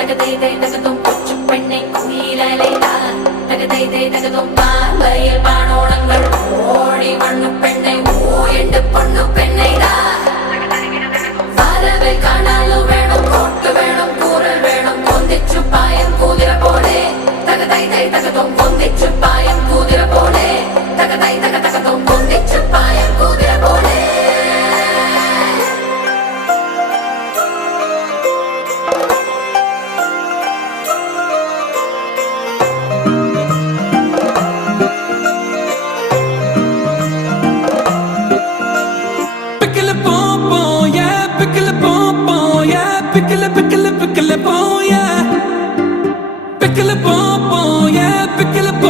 தகதை தகதும் கொச்சு பெண்ணை குயிலலைதா தகதை தகதும் பார்வையில் பானோளங்கள் ஓடி மண்ணு பெண்ணை ஓயண்டு பொண்ணு பெண்ணைடா வரவை காணாலும் வேணும் கோட்டு வேணும் கூறல் வேணும் கொந்திச்சு பாயம் கூதிர போலே தகதை தகதும் கொந்திச்சு பாயம் கூதிர போலே தகதை தகதும் கொந்திச்சு பாயம் கூதிர போலே Pickle a pom pom, yeah. Pickle a pom pom, yeah. Pickle a pom.